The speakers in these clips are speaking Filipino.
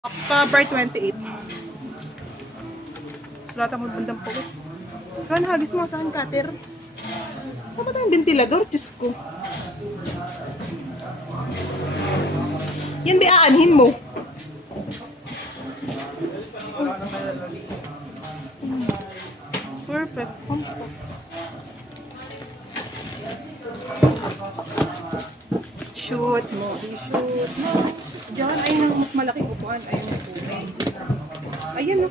October 28. Wala mo bandang po. Kan hagis mo saan cutter? Ano ba tayong ventilador? Diyos ko. Yan ba aanhin mo? Perfect. Shoot mo. I-shoot mo. Diyan, ayun ang mas malaking upuan. Ayun ang tunay. Ayan o.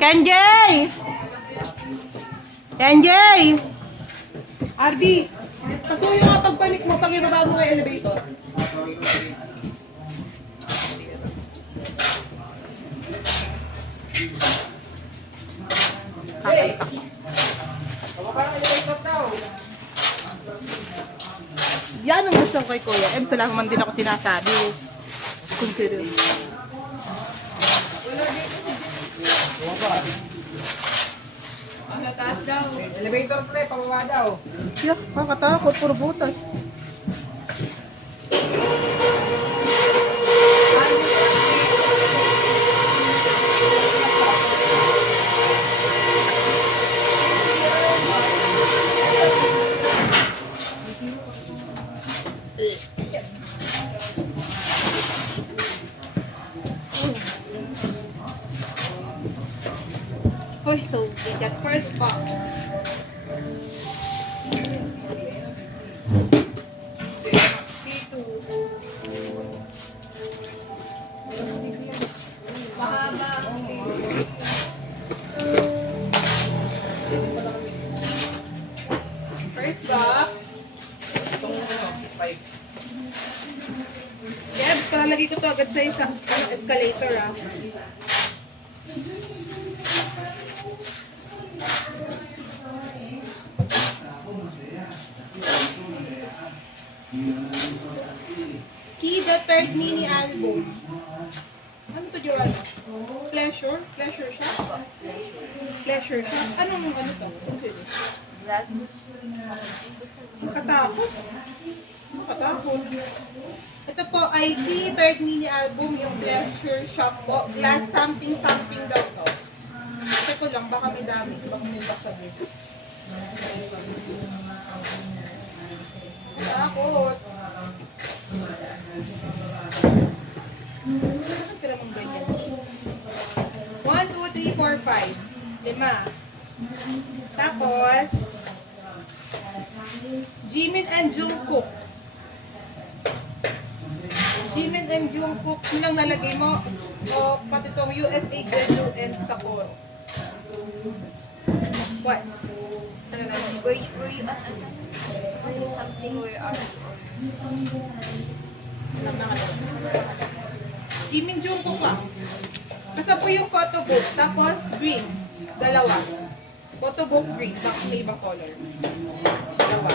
Kenjay! Kenjay! RB! Pasuyo nga pagpanik mo pag ibaba mo kay elevator. Hey! Baba ng elevator daw. Yan ang gusto ko kay Kuya. Sa lang man din ako sinasabi. Kung kiro. Taas daw. Elevator pre, pababa daw. Yeah, kakatakot. Puro butas. Oh, so we got first box. First box. Kaya palalagay ko to agad sa isang escalator ah. Key the third mini album. Ano to, Joanna? Pleasure? Pleasure shop? Pleasure shop? Anong ano to? Glass. Katakot. Katakot. Ito po ay Key third mini album, yung Pleasure shop po. Glass something something daw to. Check ko lang, baka may dami. Baka may basag. Katakot. Kira mong ganyan. 1, 2, 3, 4, 5. 5. Tapos, Jimin and Jungkook. Jimin and Jungkook, nilang lalagay mo. O pati itong USA, Jeju, and Sapporo. What? Ano na? Were you at something where are Jimin Jungkook pa. Kasi po yung photobook, tapos green. Dalawa. Photobook green, box may ibang color. Dalawa.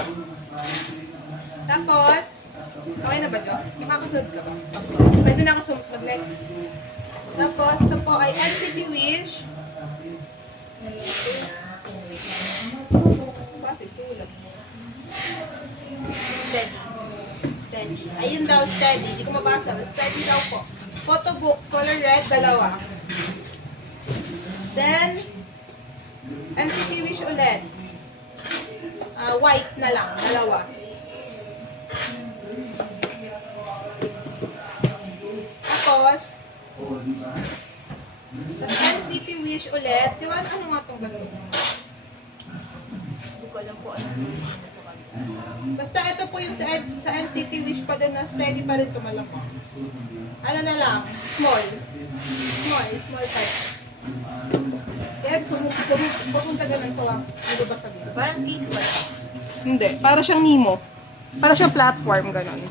Tapos, okay na ba ito? Makakasunod ka ba? Pwede na ako sumunod next. Tapos, ito po ay NCT Wish. Kasi sulat. Steady. Steady. Ayun daw, steady. Hindi ko mabasa. Steady daw po. Photobook, color red, dalawa. Then, NCT Wish ulit. White na lang, dalawa. Tapos, NCT Wish ulit. Di ba, ano nga itong ganito? Hindi ko alam po ano yung nasa kanila. Basta ito po yung sa NCT Wish pa din na steady pa rin tumalakot. Ano na lang? Small. Small type. Kaya pupunta ganun to ah. Ano ba sabihin? Parang case ba? Hindi. Para siyang Nemo. Para siyang platform, ganun.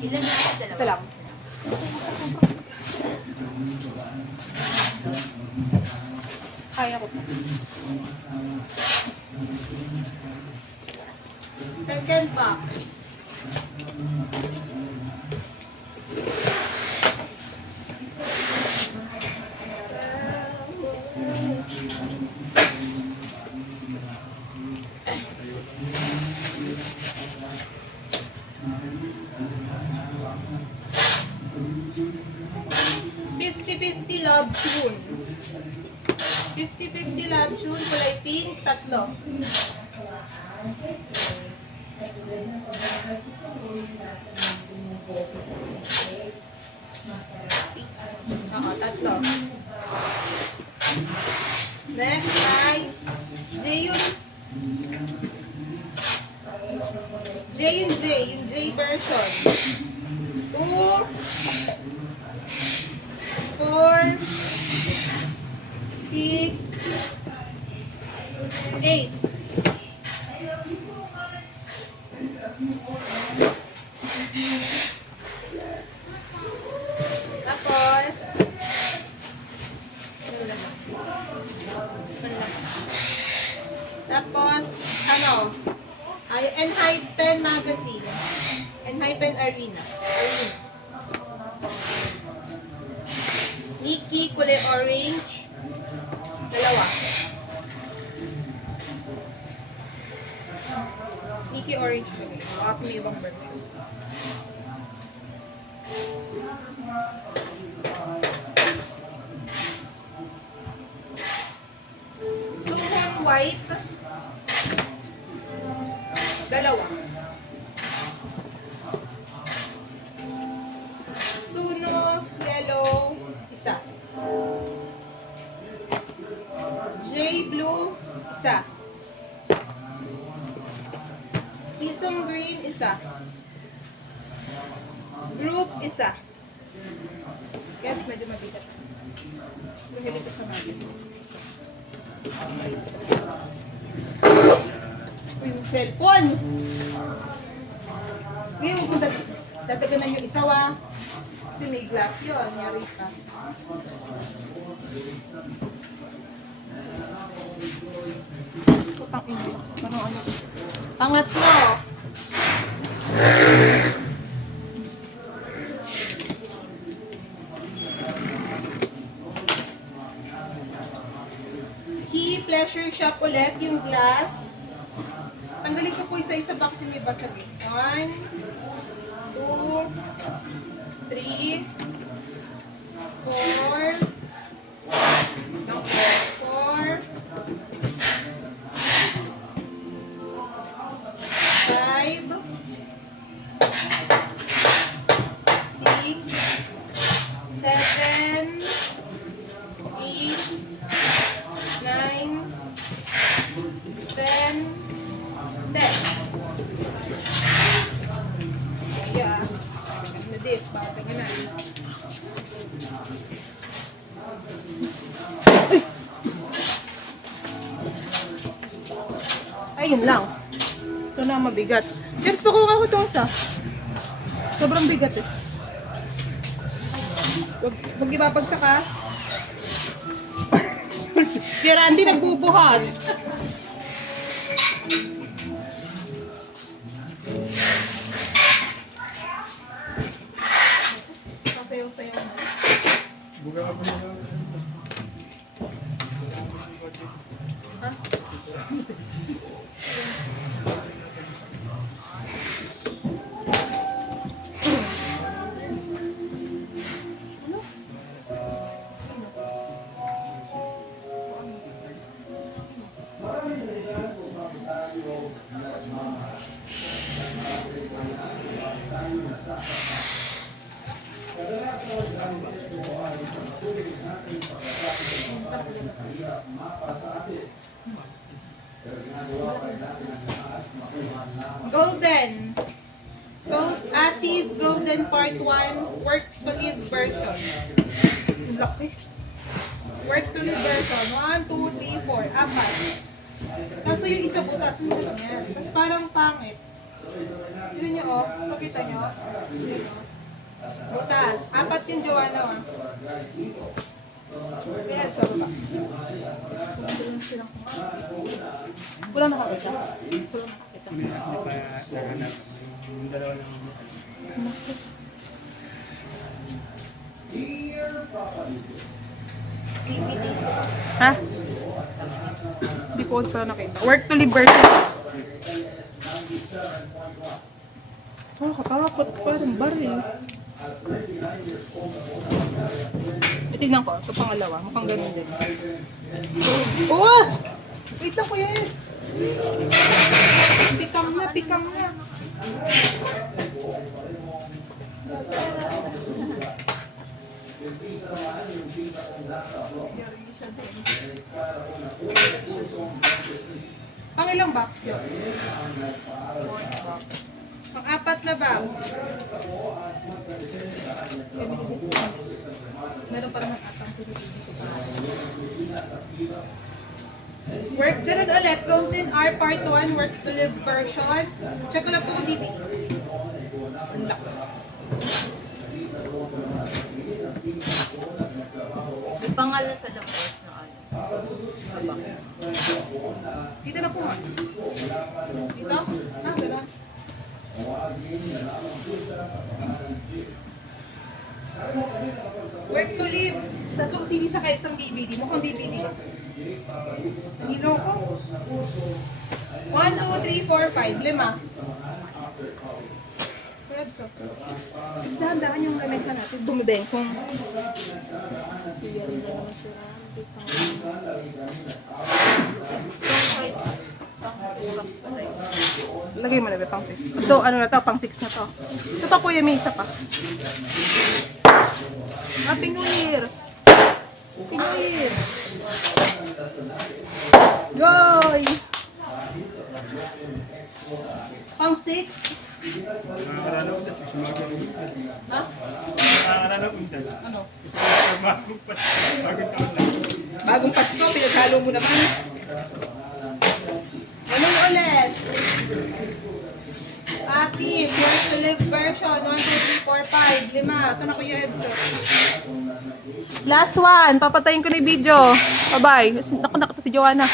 Ilan na ako? Dalawa? Isa lang. Kaya ko pa. Second box. Love Tune. 50-50 Love Tune, kulay pink, 3. Oo, 3. Next ay Jayun. J&J, yung J version. 2, 4, 6, 8. Tapos, ano, ay Enhypen Magazine. Enhypen Arena. Nikki, kulay orange. 2. Nikki orange ba yun? Kasi may ibang version. Suhon white. 2. Suno yellow. 1. J blue. 1. Pisum green. 1. Group. 1. Guys, medyo mabigat. Mahilig ko sa magazine. Yung cellphone. Ngayon, kung dadaganan yung isa, kasi may glass yun, nyari ka. Putang inbox, parang ano. Pangatlo. Key Pleasure Shop ulit, yung glass. Tanggalin ko po isa-isa ba kasi may basag eh. 1, 2, 3, 4, 5, 6, 7, 8, 9, 10, 10. Yeah. Ano this? Bakit ka na? Ayun lang. Ito na mabigat. James, pakuha ko itong isa. Sobrang bigat eh. Huwag ibabagsak ha. Si Randy nagbubuhat. Pasayaw-sayaw na. Buka ka pa na. Ha? Golden. Atis Golden Part 1 Work to Live version. Laki. Work to Live version. 1, 2, 3, 4. 4. Kaso yung isa butas mo lang yan. Tapos parang pangit. Yun nyo oh. Pakita nyo. Yun oh. Butas. 4 yung Joanna oh. Kaya sa baba. Wala nakakita. Hindi pa nahanap. Yung dalawa lang. Ha? Hindi ko pa nakita. Work to Live version. Katakot. Parang baril. Tingnan ko, ito pangalawa. Mukhang ganun din. Oh! Wait lang ko yan. Pikam na, pikam na. Pangilang box yun? One box. Pang-apat na box. Meron pa naman atang Work ganun ulit. Golden R Part 1, Work to Live version. Check ko lang po kung DVD. Ang laki. May pangalan sa labas na ano. Sa box. Dito na po. Dito? Ah, gano'n. Work to Live. Tatlong CD sa isang DVD. Mukhang DVD. Nilo ko. 1, 2, 3, 4, 5. 5. Website. Dahan-dahan yung lamesa natin. Bumibeng kung... Lagay mo na ba pang 6? So ano na to? Pang 6 na to. Ito pa kuya, may isa pa. Happy New Year! Happy New Year! Goy! Pang 6? Nakakaalala ko tas sumagot ng untas. Ha? Nakakaalala ko untas. Ano? Bagong taon lang. Bagong Pasko, pinaghalo mo naman. Anong ulit? Ati, Work to Live version, 1, 2, 3, 4, 5, 5. Ito na Kuya Edson. Last one, papatayin ko na yung video. Bye-bye. Naku, si Joanna.